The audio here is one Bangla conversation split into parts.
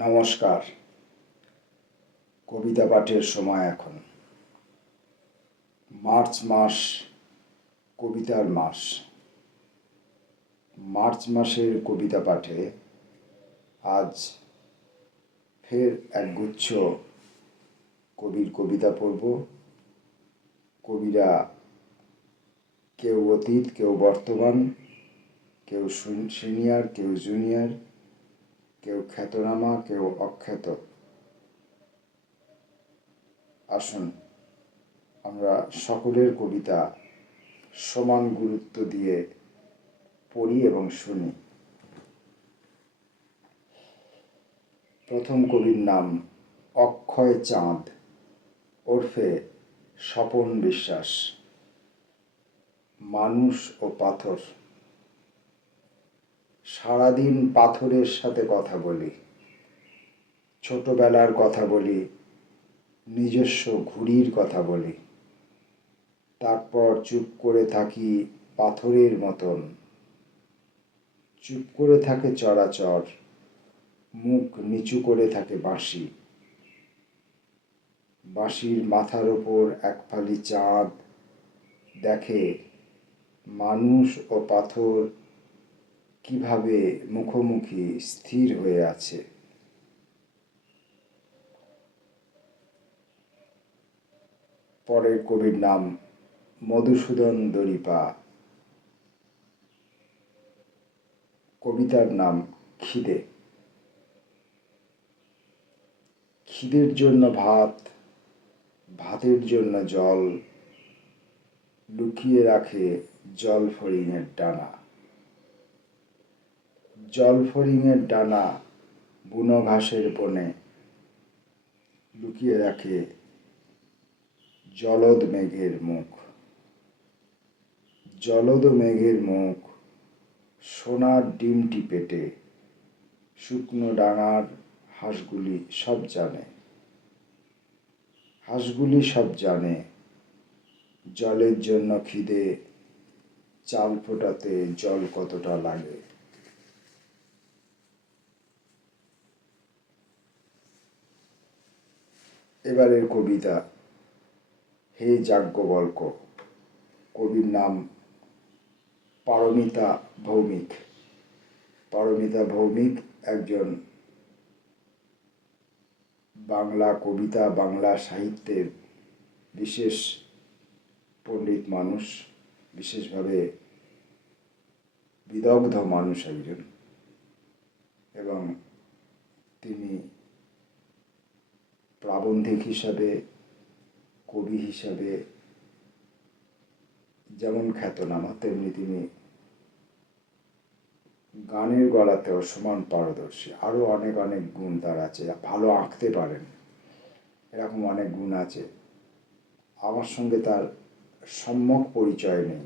নমস্কার। কবিতা পাঠের সময় এখন। মার্চ মাস কবিতার মাস। মার্চ মাসের কবিতা পাঠে আজ ফের একগুচ্ছ কবির কবিতা পড়ব। কবিরা কেউ অতীত, কেউ বর্তমান, কেউ সিনিয়র, কেউ জুনিয়র, কেউ খ্যাতনামা, কেউ অখ্যাত। আসুন আমরা সকলের কবিতা সমান গুরুত্ব দিয়ে পড়ি এবং শুনি। প্রথম কবির নাম অক্ষয় চাঁদ ওরফে স্বপন বিশ্বাস। মানুষ ও পাথর। সারাদিন পাথরের সাথে কথা বলি, ছোটবেলার কথা বলি, নিজস্ব ঘুড়ির কথা বলি। তারপর চুপ করে থাকি পাথরের মতন। চুপ করে থাকে চরাচর, মুখ নিচু করে থাকে বাঁশি। বাঁশির মাথার ওপর এক ফালি চাঁদ দেখে মানুষ ও পাথর কিভাবে মুখোমুখি স্থির হয়ে আছে। পরের কবির নাম মধুসূদন দরিপা। কবিতার নাম খিদে। খিদের জন্য ভাত, ভাতের জন্য জল, লুকিয়ে রাখে জলফড়িংয়ের ডানা। জলফড়িংয়ের ডানা বুনো ঘাসের বনে লুকিয়ে রাখে জলদ মেঘের মুখ। জলদ মেঘের মুখ সোনার ডিমটি পেটে শুকনো ডাঙার হাঁসগুলি সব জানে। হাঁসগুলি সব জানে জলের জন্য খিদে, চাল ফোটাতে জল কতটা লাগে। এবারের কবিতা হে যাজ্ঞবল্ক। কবির নাম পারমিতা ভৌমিক। পারমিতা ভৌমিক একজন বাংলা কবিতা, বাংলা সাহিত্যের বিশেষ পণ্ডিত মানুষ, বিশেষভাবে বিদগ্ধ মানুষ একজন। এবং তিনি প্রাবন্ধিক হিসাবে, কবি হিসাবে যেমন খ্যাতনামা, তেমনি তিনি গানের গলাতেও সমান পারদর্শী। আরও অনেক অনেক গুণ তার আছে। ভালো আঁকতে পারেন, এরকম অনেক গুণ আছে। আমার সঙ্গে তার সম্যক পরিচয় নেই।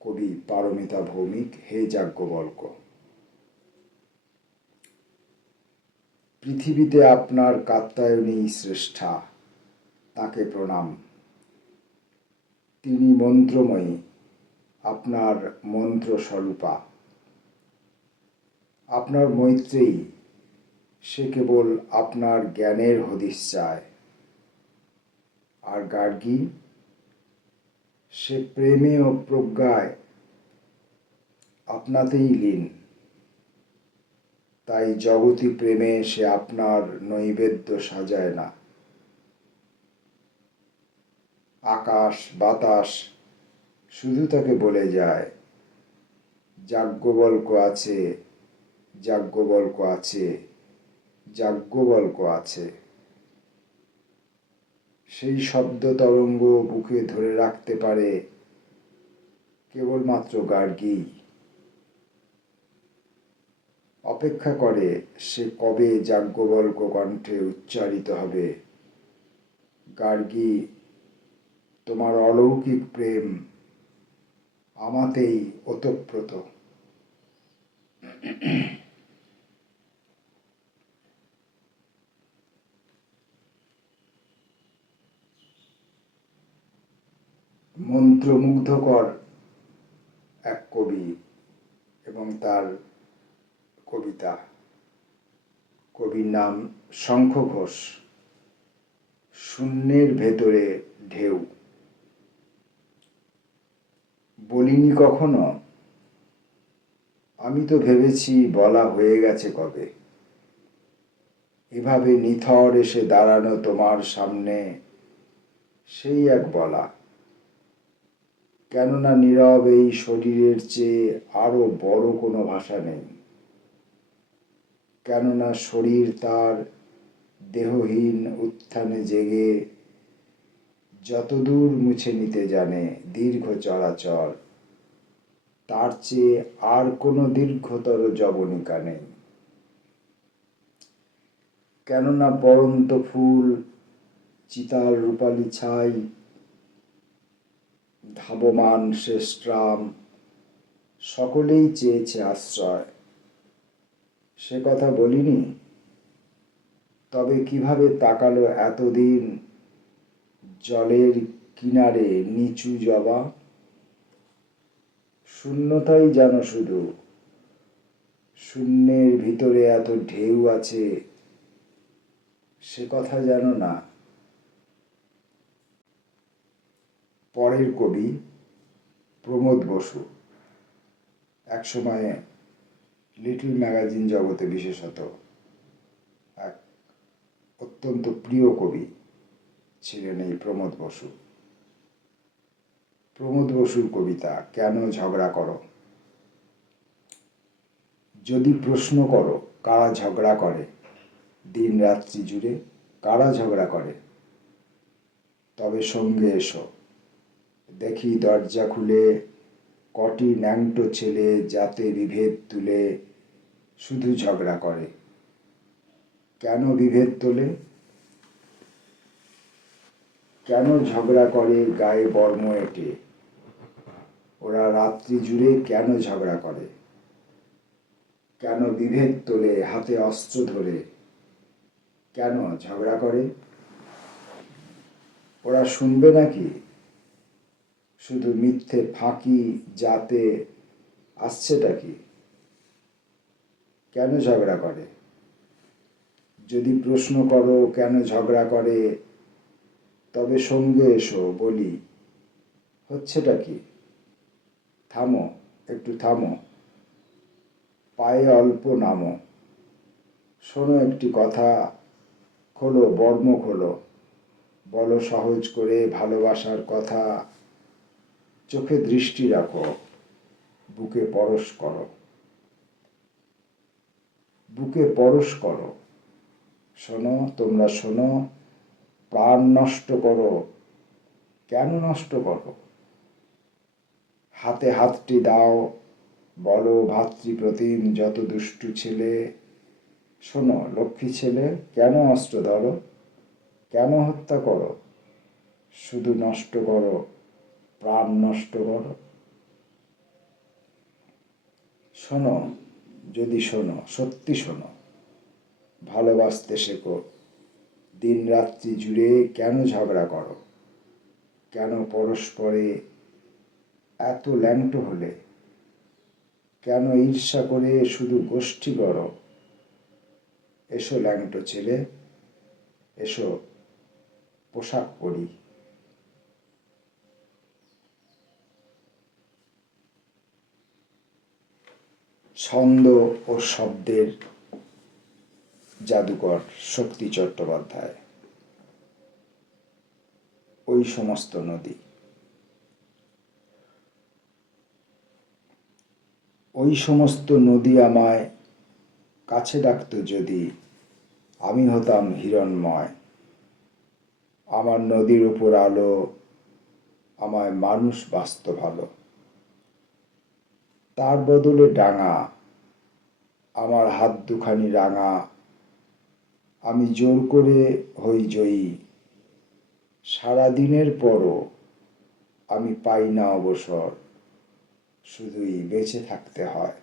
কবি পারমিতা ভৌমিক, হে যাজ্ঞবল্ক। পৃথিবীতে আপনার কাত্যায়নী শ্রেষ্ঠা, তাকে প্রণাম। তিনি মন্ত্রময়ী, আপনার মন্ত্র স্বরূপা। আপনার মৈত্রেয়ী, সে কেবল আপনার জ্ঞানের হদিশ চায়। আর গার্গী, সে প্রেমে ও প্রজ্ঞায় আপনাতেই লীন। তাই জগতী প্রেমে সে আপনার নৈবেদ্য সাজায় না। আকাশ বাতাস শুধু তাকে বলে যায়, যাজ্ঞবল্ক আছে, যাজ্ঞবল্ক আছে, যাজ্ঞবল্ক আছে। সেই শব্দ তরঙ্গ বুকে ধরে রাখতে পারে কেবলমাত্র গার্গী। অপেক্ষা করে সে কবে যাজ্ঞবল্ক কণ্ঠে উচ্চারিত হবে, গার্গী, তোমার অলৌকিক প্রেম আমাতেই ওতপ্রোত। মন্ত্রমুগ্ধকর এক কবি এবং তার কবিতা। কবির নাম শঙ্খ ঘোষ। শূন্যের ভেতরে ঢেউ। বলিনি কখনো, আমি তো ভেবেছি বলা হয়ে গেছে কবে। এভাবে নিথর এসে দাঁড়ানো তোমার সামনে সেই এক বলা। কেননা নীরব এই শরীরের চেয়ে আরো বড় কোনো ভাষা নেই। কেননা শরীর তার দেহহীন উত্থানে জেগে যতদূর মুছে নিতে জানে দীর্ঘ চরাচর, তার চেয়ে আর কোনো দীর্ঘতর যবনিকা নেই। কেননা পড়ন্ত ফুল, চিতাল রূপালি ছাই, ধাবমান শেষ ট্রাম, সকলেই চেয়েছে আশ্রয়। সে কথা বলিনি, তবে কিভাবে তাকালো এতদিন জলের কিনারে নিচু জবা। শূন্যতাই জানো শুধু, শূন্যের ভিতরে এত ঢেউ আছে সে কথা জানো না। পরের কবি প্রমোদ বসু, একসময় লিটল ম্যাগাজিন জগতে বিশেষত এক অত্যন্ত প্রিয় কবি ছিলেন এই প্রমোদ বসু। প্রমোদ বসুর কবিতা কেন ঝগড়া করো। যদি প্রশ্ন করো কারা ঝগড়া করে, দিন রাত্রি জুড়ে কারা ঝগড়া করে, তবে সঙ্গে এসো, দেখি দরজা খুলে কটি ন্যাংটো ছেলে যাতে বিভেদ তুলে শুধু ঝগড়া করে। কেন বিভেদ তোলে, কেন ঝগড়া করে গায়ে বর্ম এঁটে, ওরা রাত্রি জুড়ে কেন ঝগড়া করে। কেন বিভেদ তোলে হাতে অস্ত্র ধরে, কেন ঝগড়া করে। ওরা শুনবে নাকি শুধু মিথ্যে ফাঁকি যাতে আসছেটা কি। কেন ঝগড়া করে, যদি প্রশ্ন করো কেন ঝগড়া করে, তবে সঙ্গে এসো বলি হচ্ছেটা কি। থামো, একটু থামো, পায়ে অল্প নামো, শোনো একটি কথা, খোলো বর্ম খোলো, বলো সহজ করে ভালোবাসার কথা। চোখে দৃষ্টি রাখো, বুকে পরশ করো, বুকে পরশ করো। শোনো তোমরা শোনো, প্রাণ নষ্ট করো, কেন নষ্ট করো। হাতে হাতটি দাও, বলো ভাতৃপ্রতিম যত দুষ্টু ছেলে, শোনো লক্ষ্মী ছেলে কেন অস্ত্র ধরো, কেন হত্যা করো, শুধু নষ্ট করো, প্রাণ নষ্ট করো। শোনো, যদি শোনো সত্যি শোনো, ভালোবাসতে শেখো, দিন রাত্রি জুড়ে কেন ঝগড়া করো, কেন পরস্পরে এত ল্যাংটো হলে, কেন ঈর্ষা করে শুধু গোষ্ঠী করো। এসো ল্যাংটো ছেলে, এসো পোশাক পরি। ছন্দ ও শব্দের জাদুকর শক্তি চট্টোপাধ্যায়। ওই সমস্ত নদী। ওই সমস্ত নদী আমায় কাছে ডাকত যদি, আমি হতাম হিরণময়। আমার নদীর উপর আলো, আমায় মানুষ বাসত ভালো। তার বদলে ডাঙা, আমার হাত দুখানি রাঙা, আমি জোর করে হই জয়ী। সারাদিনের পরও আমি পাই না অবসর, শুধুই বেঁচে থাকতে হয়।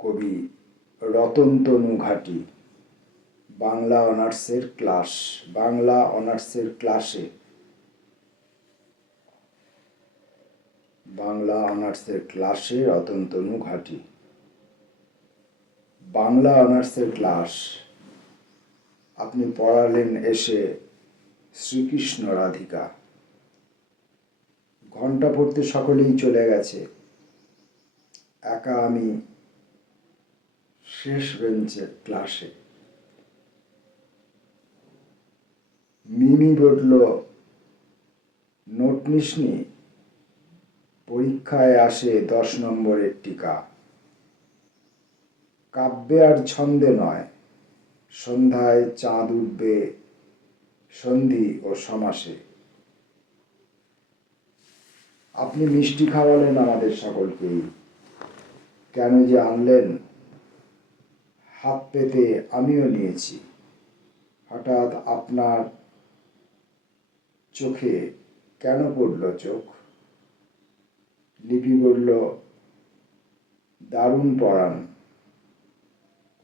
কবি রতনতনু ঘাটি। বাংলা অনার্সের ক্লাসে বাংলা অনার্সের ক্লাসে রতনতনু ঘাঁটি। বাংলা অনার্সের ক্লাস আপনি পড়ালেন এসে শ্রীকৃষ্ণ রাধিকা। ঘণ্টা পড়তে সকলেই চলে গেছে, একা আমি শেষ বেঞ্চের ক্লাসে। মিমি বলল, নোট নিসনি? পরীক্ষায় আসে 10 নম্বরের টিকা। কাব্যে আর ছন্দে নয়, সন্ধ্যায় চাঁদ উঠবে সন্ধি ও সমাসে। আপনি মিষ্টি খাওয়ালেন আমাদের সকলকেই, কেন যে আনলেন? হাত পেতে আমিও নিয়েছি। হঠাৎ আপনার চোখে কেন পড়ল চোখ? লিপি বলল, দারুণ পড়ান।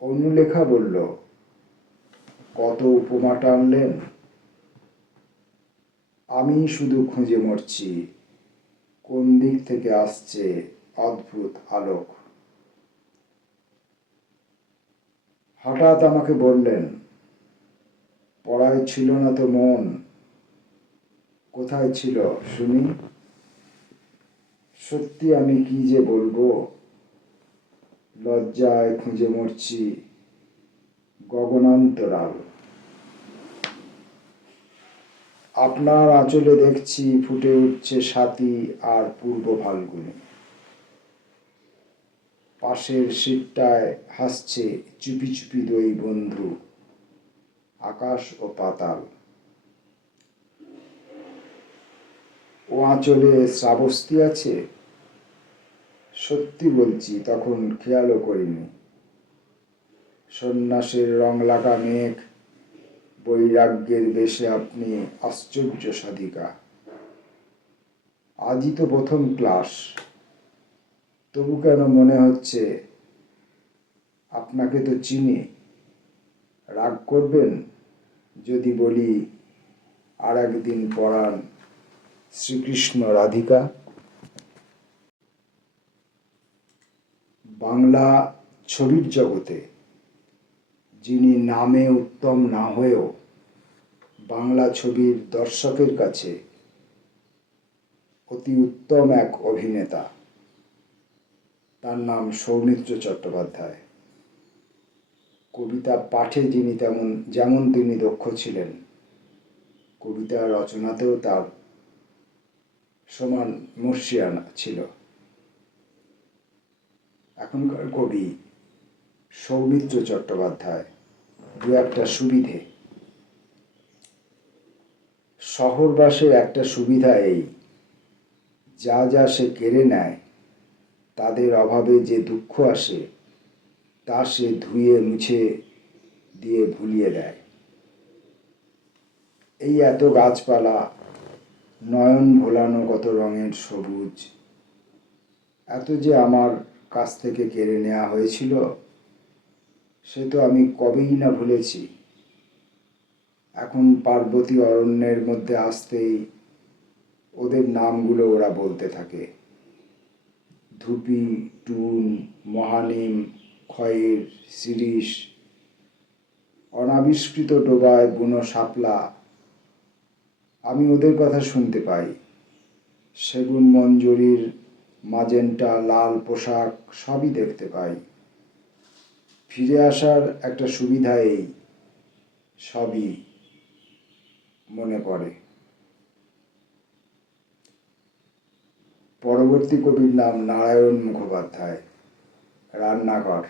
অনুলেখা বলল, কত উপমা টানলেন। আমি শুধু খুঁজে মরছি, কোন দিক থেকে আসছে অদ্ভুত আলোক। হঠাৎ আমাকে বললেন, পড়ায় ছিল না তো মন। কোথায় ছিল শুনি? সত্যি আমি কি যে বলবো, লজ্জায় খুঁজে মরছি গগনান্তরাল। আপনার আঁচলে দেখছি ফুটে উঠছে স্বাতী আর পূর্ব ফাল্গুনে। পাশের সিটটায় হাসছে চুপি চুপি দুই বন্ধু, আকাশ ও পাতাল। ও আঁচলে শ্রাবস্তি আছে? সত্যি বলছি, তখন খেয়ালও করিনি। সন্ন্যাসের রং লাগা মেঘ, বৈরাগ্যের বেশে আপনি আশ্চর্য সাধিকা। আজই তো প্রথম ক্লাস, তবু কেন মনে হচ্ছে আপনাকে তো চিনি। রাগ করবেন যদি বলি আর একদিন পড়ান শ্রীকৃষ্ণ রাধিকা? বাংলা ছবির জগতে যিনি নামে উত্তম না হয়েও বাংলা ছবির দর্শকের কাছে অতি উত্তম এক অভিনেতা, তার নাম সৌমিত্র চট্টোপাধ্যায়। কবিতা পাঠে যিনি যেমন তিনি দক্ষ ছিলেন, কবিতা রচনাতেও তার সমান মর্সিয়ানা ছিল। এখনকার কবি সৌমিত্র চট্টোপাধ্যায় দু একটা সুবিধে। শহরবাসের একটা সুবিধা এই, যা যা সে কেড়ে নেয়, তাদের অভাবে যে দুঃখ আসে তা সে ধুয়ে মুছে দিয়ে ভুলিয়ে দেয়। এই এত গাছপালা, নয়ন ভোলানো কত রঙের সবুজ, এত যে আমার কাছ থেকে কেড়ে নেওয়া হয়েছিল, সে তো আমি কবেই না ভুলেছি। এখন পার্বতী অরণ্যের মধ্যে আসতেই ওদের নামগুলো ওরা বলতে থাকে। ধুপি, টুন, মহানিম, খয়ের, শিরীষ। অনাবিষ্কৃত ডোবায় বুনো শাপলা, আমি ওদের কথা শুনতে পাই। সেগুন মঞ্জুরির মাজেন্টা লাল পোশাক সবই দেখতে পাই। ফিরে আসার একটা সুবিধা এই, সবই মনে পড়ে। পরবর্তী কবির নাম নারায়ণ মুখোপাধ্যায়। রান্নাঘর।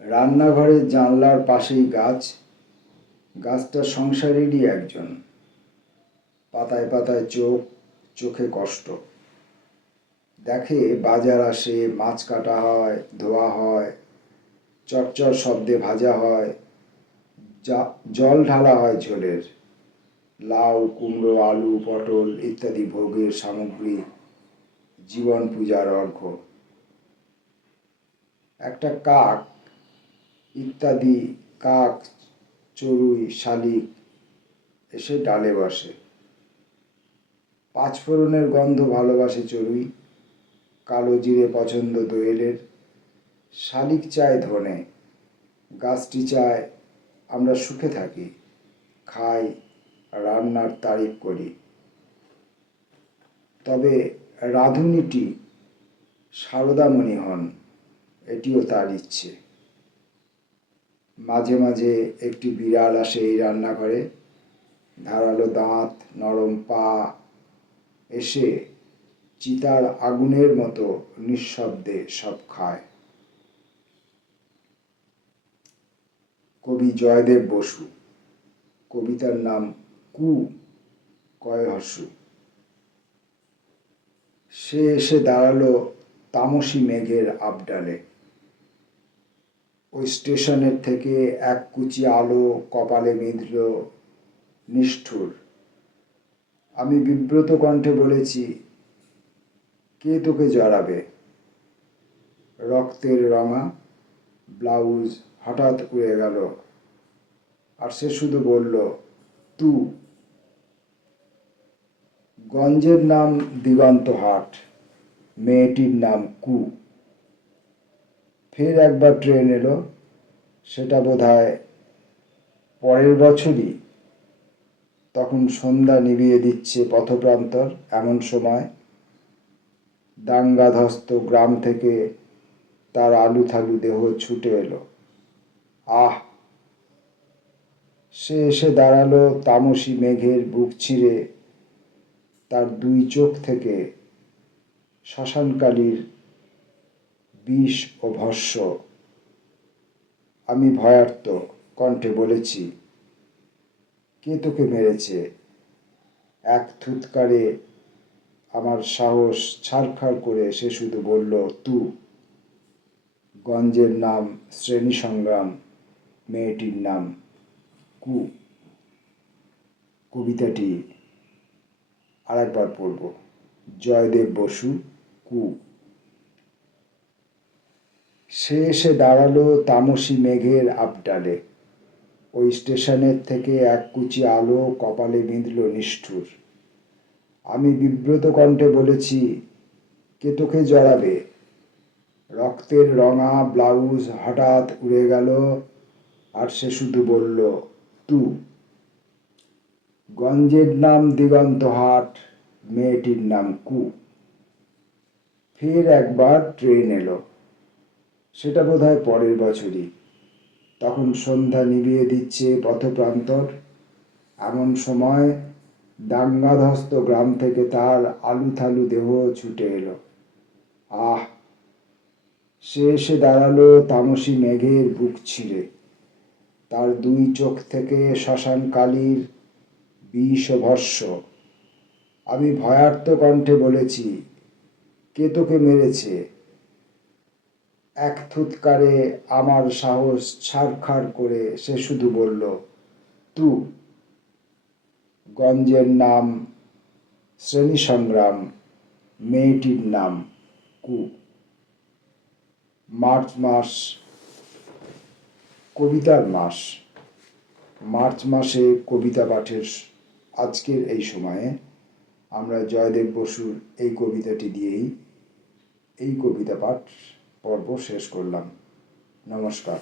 রান্নাঘরের জানলার পাশেই গাছ, গাছটা সংসারেরই একজন। পাতায় পাতায় চোখ, চোখে কষ্ট। দেখে বাজার আসে, মাছ কাটা হয়, ধোয়া হয়, চটচট শব্দে ভাজা হয়, জল ঢালা হয় ঝোলের। লাউ, কুমড়ো, আলু, পটল ইত্যাদি ভোগের সামগ্রী, জীবন পূজার অর্ঘ্য। একটা কাক ইত্যাদি, কাক, চড়ুই, শালিক এসে ডালে বসে। পাঁচফোড়নের গন্ধ ভালোবাসে চড়ুই, কালো জিরে পছন্দ দোয়েলের, শালিক চায় ধনে, গাছটি চায় আমরা সুখে থাকি, খাই, রান্নার তারিফ করি। তবে রাঁধুনিটি সারদামণি হন, এটিও তার ইচ্ছে। মাঝে মাঝে একটি বিড়াল আসে এই রান্নাঘরে, ধারালো দাঁত, নরম পা, এসে চিতার আগুনের মতো নিঃশব্দে সব খায়। কবি জয়দেব বসু, কবিতার নাম কু কয়হস্যু। সে এসে দাঁড়ালো তামসী মেঘের আবডালে। ওই স্টেশনের থেকে এক কুচি আলো কপালে বিঁধল নিষ্ঠুর। আমি বিব্রত কণ্ঠে বলেছি, কে তোকে জড়াবে? রক্তের রঙা ব্লাউজ হঠাৎ উড়ে গেল, আর সে শুধু বলল, তু। গঞ্জের নাম দিগন্তহাট, মেয়েটির নাম কু। ফের একবার ট্রেন এলো, সেটা বোধহয় পরের বছরই। তখন সন্ধ্যা নিভিয়ে দিচ্ছে পথপ্রান্তর। এমন সময় দাঙ্গাধ্বস্ত গ্রাম থেকে তার আলুথালু দেহ ছুটে এলো। আহ! সে এসে দাঁড়ালো তামসী মেঘের বুক চিরে, তার দুই চোখ থেকে শ্মশানকালীর বিষ ও ভস্য। আমি ভয়ার্ত কণ্ঠে বলেছি, কে তোকে মেরেছে? এক থুৎকারে আমার সাহস ছারখার করে সে শুধু বলল, তু। গঞ্জের নাম শ্রেণী সংগ্রাম, মেয়েটির নাম কু। কবিতাটি আরেকবার পড়ব। জয়দেব বসু, কু। সে এসে দাঁড়ালো তামসী মেঘের আবডালে। ওই স্টেশনের থেকে এক কুচি আলো কপালে বিঁধল নিষ্ঠুর। আমি বিব্রত কণ্ঠে বলেছি, কে তোকে জড়াবে? রক্তের রঙা ব্লাউজ হঠাৎ উড়ে গেল, আর সে শুধু বলল, তু। গঞ্জের নাম দিগন্তহাট, মেয়েটির নাম কু। ফের একবার ট্রেন এলো, সেটা বোধহয় পরের বছরই। তখন সন্ধ্যা নিভিয়ে দিচ্ছে পথপ্রান্তর। এমন সময় দাঙ্গাধ্বস্ত গ্রাম থেকে তার আলুথালু দেহ ছুটে এলো। আহ! সে এসে দাঁড়ালো তামসী মেঘের বুক চিরে, তার দুই চোখ থেকে শ্মশানকালীর বিষ ও ভস্য। আমি ভয়ার্ত কণ্ঠে বলেছি, কে তোকে মেরেছে? এক থুৎকারে আমার সাহস ছারখার করে সে শুধু বলল, তু। গঞ্জের নাম শ্রেণী সংগ্রাম, মেয়েটির নাম কু। মার্চ মাস কবিতার মাস। মার্চ মাসে কবিতা পাঠের আজকের এই সময়ে আমরা জয়দেব বসুর এই কবিতাটি দিয়েই এই কবিতা পাঠ পর্ব শেষ করলাম। নমস্কার।